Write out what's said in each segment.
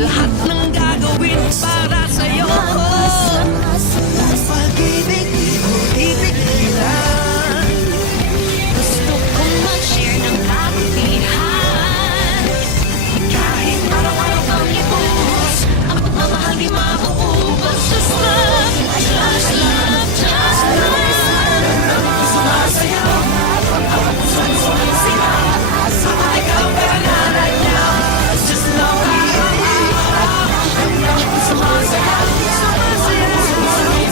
Lahat ng gagawin para sa'yo. Pag-ibig, ibig lang. Gusto kong mag-share ng kabutihan. Kahit araw-araw kang ibuhos, ang pagmamahal di mauubos. Just love, just love, just love. Sumasayaw, ang puso'y sumisigaw. Ikaw ba niya? Just love me. Sumasayaw, sumasayaw, sumasayaw.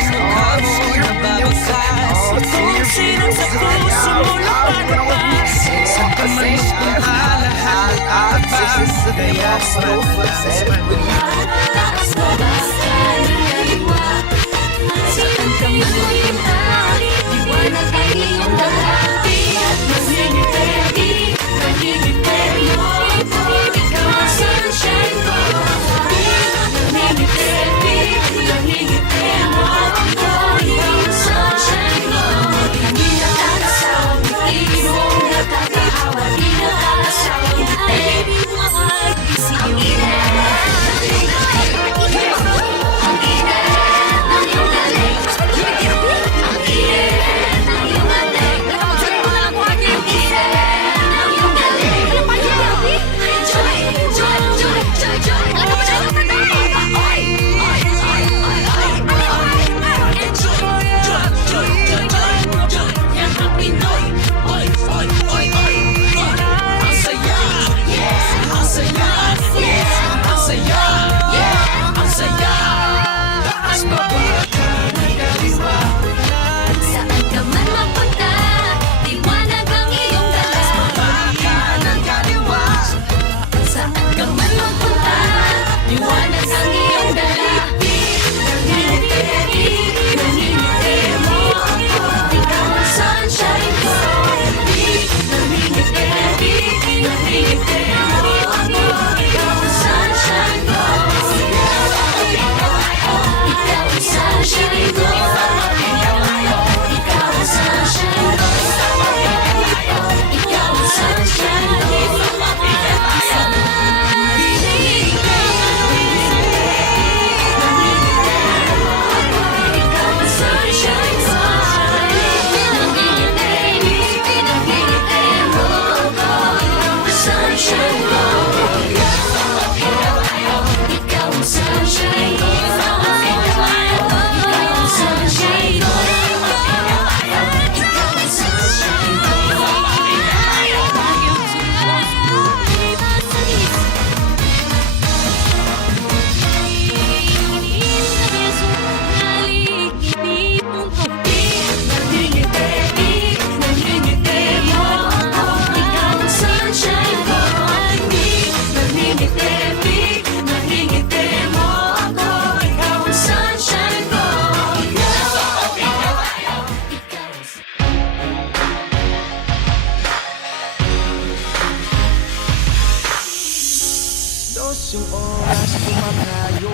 sa mukha mo nababakas. Kung sinang sa puso mo napalabas. Saan ka man magpunta lahat aabas. Kaya Taas mo basta nagaliwa. Saan ka man magpunta, liwanag ay iyong dahati. At nangingipi, nangingipi mo ako. Ikaw ang sunshine ko. Nangingipi, nangingipi mo ako. Ikaw ang sunshine ko. Hindi nakakasawa, hindi mo nakakahawa. Di nakakasawa, baby mo ay bisiyo. Saan ka man mapunta, liwanag ang iyong dala. Saan ka man mapunta, liwanag ang iyong dala. Nangingipi, nangingipi mo ako. Ikaw ang sunshine ko. Nangingipi, nangingipi mo ako. Ikaw ang sunshine ko. Ikaw ang sunshine ko. Ikaw ang sunshine ko. Ikaw ang sunshine ko. Ikaw ang sunshine ko. Pinagingiti mo ako. Ikaw ang sunshine ko. Ikaw ang sunshine ko. Ikaw ang sunshine ko. Ikaw ang sunshine ko. Nangingipi, nangingipi mo ako. Ikaw ang sunshine ko. Nangingipi, nangingipi mo ako. Ikaw ang sunshine ko. Dos yung oras kumakayo.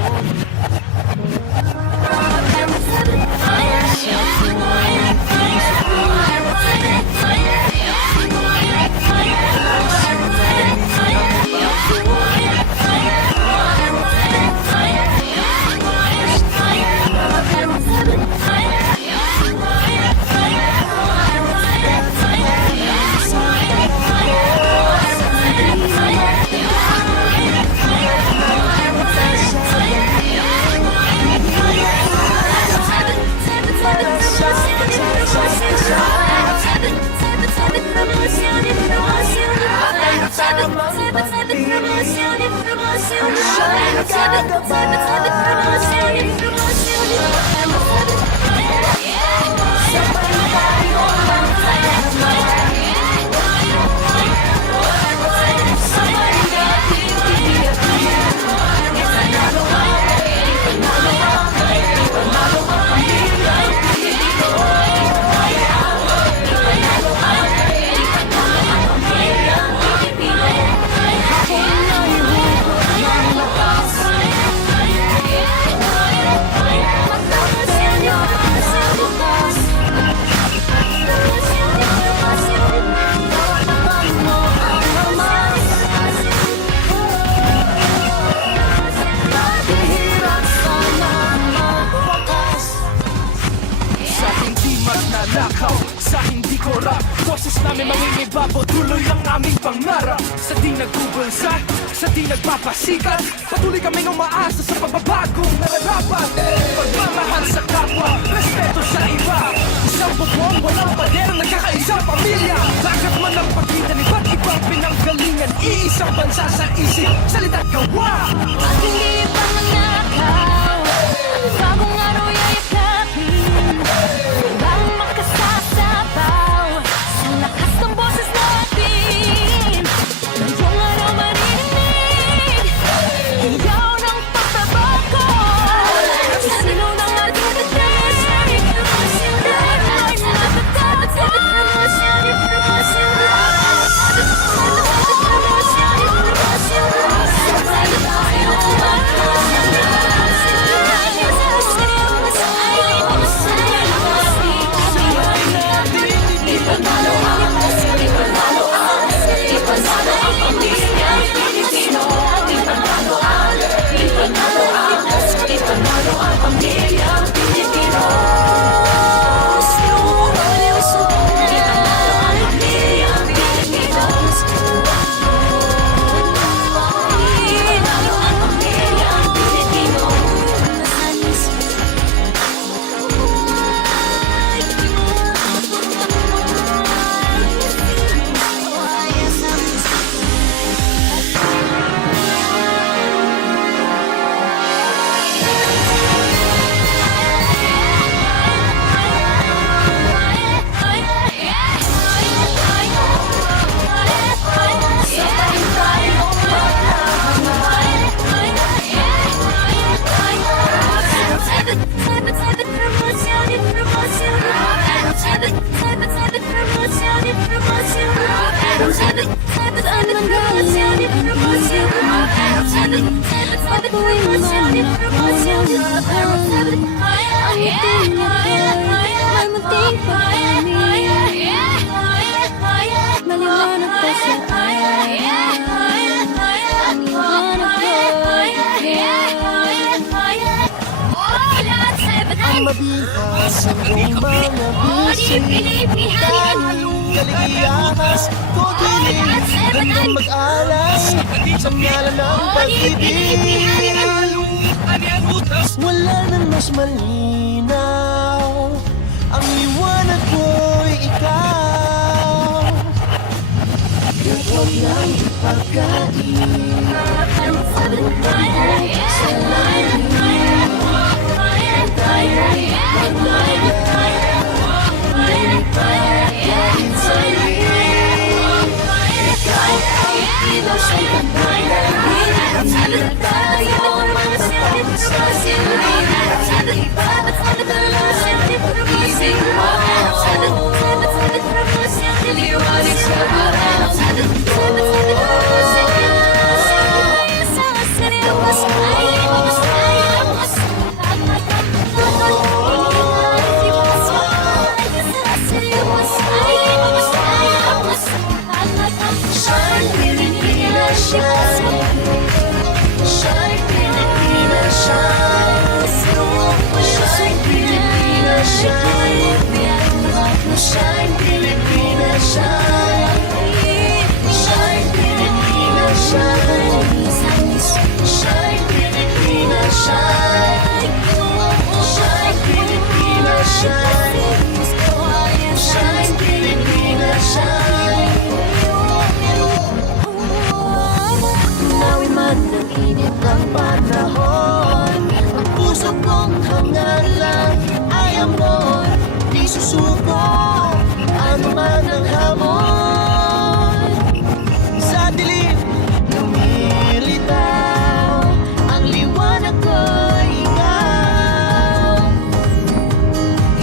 magnanakaw sa hindi korap. Boses namin mangingibabaw, tuloy ang aming pangarap. Sa di nagbubulsa, sa di nagpapasikat, patuloy kaming umaasa sa pagbabagong nararapat. Pagmamahal sa kapwa, respeto sa iba, isang bubong, walang pader, nagkakaisang pamilya. Bakit man ang pagitan, iba't ibang pinanggalingan, iisang bansa sa isip, salita't gawa. At hindi pa manakaw, bagong araw yayakapin. Saan ang galing ang isip mo? Ba't tuwing manahon ang tingin ko'y may munting pagkami? Maliwanag pa sa akin ang liwanag ko'y Ang mabihas ang iyong mga bisig Halong kaligayahas Kukilig Gandang mag-alay Sa ngalan ng pag-ibig Wala nang mas malinaw Ang liwanag ko'y ikaw Huwag lang ipagkain Sa lalim Shine, Pilipinas, shine. Shine, Pilipinas, shine. Shine, Pilipinas, shine. Shine, Pilipinas, shine. Shine, Pilipinas, shine. Nawi man ng init ng panahon, ang puso kong hangalan ay amor. Di susuko ano man ang hamon. Sa dilim lumilitaw ang liwanag ko'y ikaw.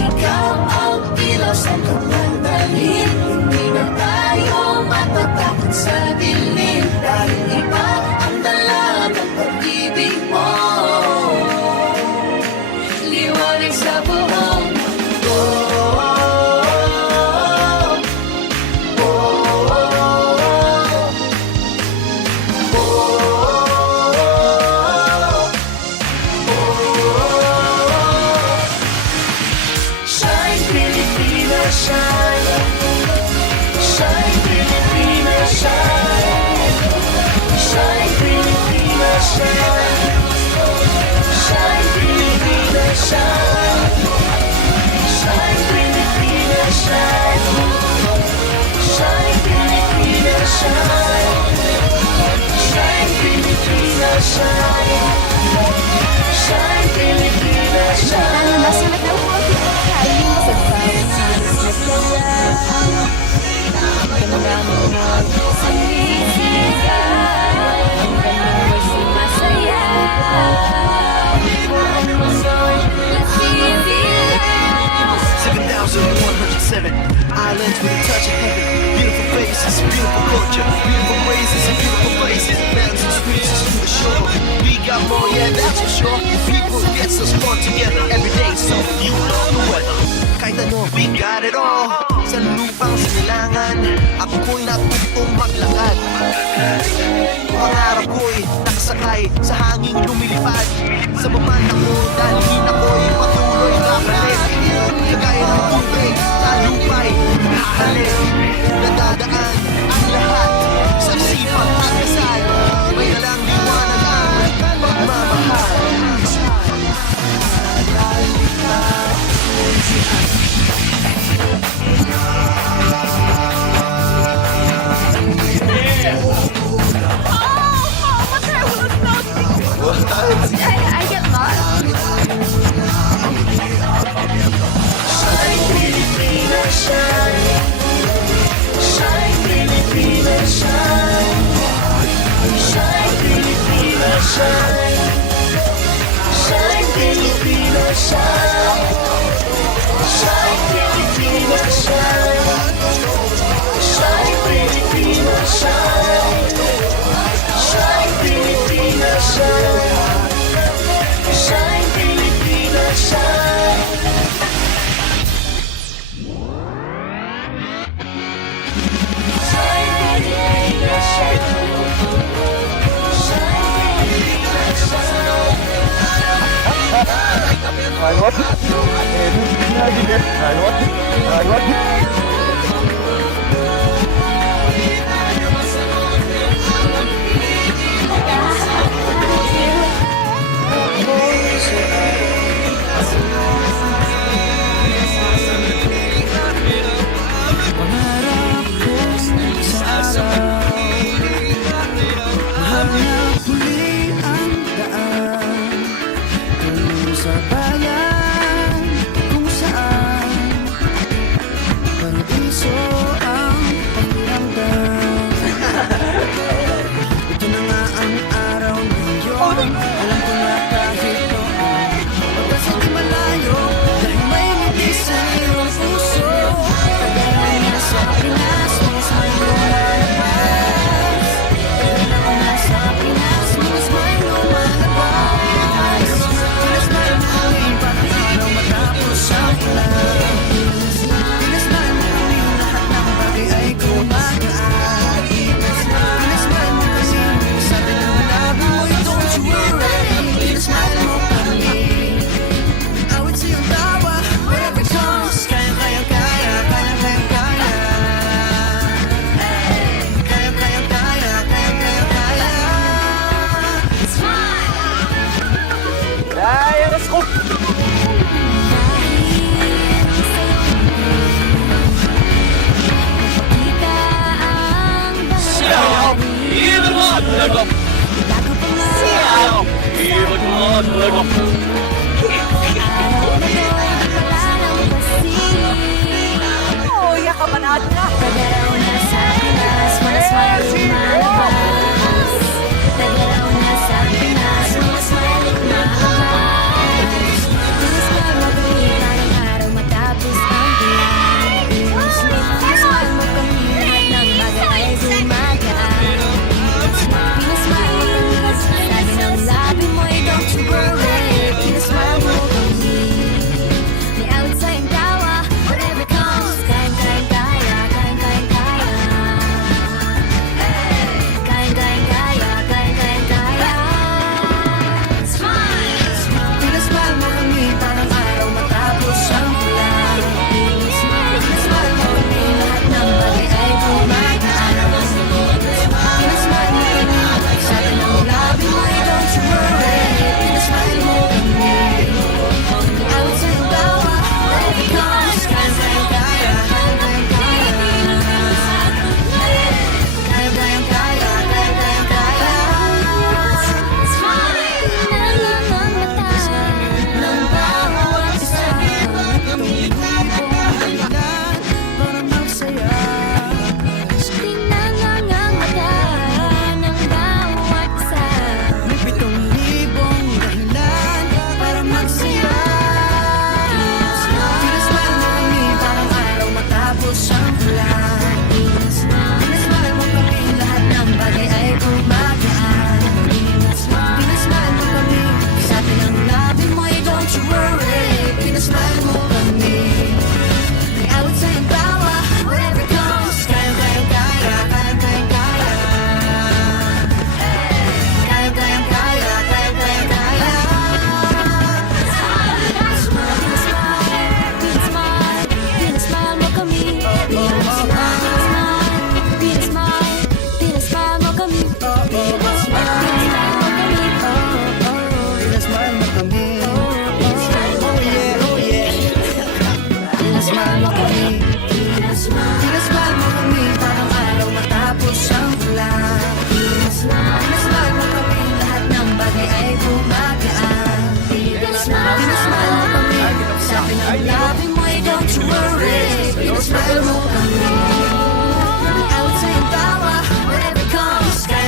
Ikaw ang ilaw sa pagmandalin. Hindi na tayo matatakot sa dilim, dahil iba ang dala ng pag-ibig mo. Liwanag sa buong Shine, Pilipinas, shine. Shine, Pilipinas, shine. Shine, Pilipinas, shine. Shine, Pilipinas, shine. Shine, Pilipinas, shine. Shine, Pilipinas, shine. Shine, Pilipinas, shine. Shine, Pilipinas, shine. Islands with a touch of heaven. Beautiful faces, beautiful culture, beautiful races and beautiful places. Mountains and streets to the shore. We got more, yeah, that's for sure. People get so smart together every day, so you know the weather. Kahit ano, we got it all. Sa lupang sinilangan, ako'y natutong maglakad. Pangarap ko'y nakasakay sa hanging lumilipad. Sa maman ako, dalhin ako'y patuloy kapalit. Kagaya ng tubig sa lupay, hahalin. Nadadaan ang lahat sa sipag at kasal. May dalang liwanag ang pagmamahal. I get lost. Shine, Pilipinas, shine. Shine, Pilipinas, shine. Shine, Pilipinas, shine. Shine, Pilipinas, shine. Shine, Pilipinas, shine. Shine, Pilipinas, shine. Pangarap ko sa araw Hanap muli ang daan Tungo sa bayan kung saan Paradiso ang pakiramdam Ito na nga ang araw ngayon Alam ko na kahit noon Pagkasal di malayo Dahil may ngiti sa iyong puso Tagalan na sa Pinas Mas may lumalabas Tagalan na sa Pinas Mas may lumalabas Pinas na yung hangin Parang araw matapos ang ulan Pinas na yung hangin Lahat ng bagay ay gumagaan Pinas na yung hangin Sabi ng labi mo'y don't you worry Pinas na yung hangin Awit siyang tawa Whatever comes Kaya Kita ang bahagi Bago pa nga Araw na to'y wala nang pasig Tagaraw na sa Pinas Mga smile lumalabas Tagaraw na sa Pinas Mga smile lumalabas Pinas ka magawin Parang araw matapos ang ulan Pinas smile mo kami Lahat ng bagay ay gumagaan Pinas smile mo kami Sabi ng labi mo ay don't you worry Pinas smile mo kami May awit sa iyong tawa Whatever comes Kaya Pinasmile mo kami Parang araw matapos ang ulan Pinasmile mo kami Lahat ng bagay ay gumagaan Pinasmile mo kami Sabi ng labi mo ay don't you worry Pinasmile mo kami Awit sa iyong tawa Whatever comes para magsaya Tingnan ang mata ng bawat isa May 7,000 dahilan para magsaya Pinasmile mo kami parang araw matapos ang ulan Pinasmile mo kami lahat ng bagay ay gumagaan Pinasmile mo kami sabi ng labi mo ay don't you worry Pinasmile mo kami May awit sa iyong tawa Whatever comes Kaya Pinasmile mo kami Pinasmile mo kami Pinasmile mo kami Oh yeah, oh yeah Pinasmile mo kami Pinasmile mo kami Parang araw matapos ang ulan Pinasmile mo kami Lahat ng bagay ay gumagaan Pinasmile mo kami Sabi ng labi mo ay don't you worry Pinasmile mo kami May awit sa iyong tawa Whatever comes Kaya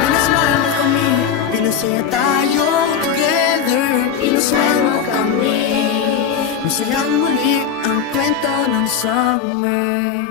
Pinasmile mo kami Pinasaya tayo together Pinasmile mo kami Masayang muli ang kwento ng summer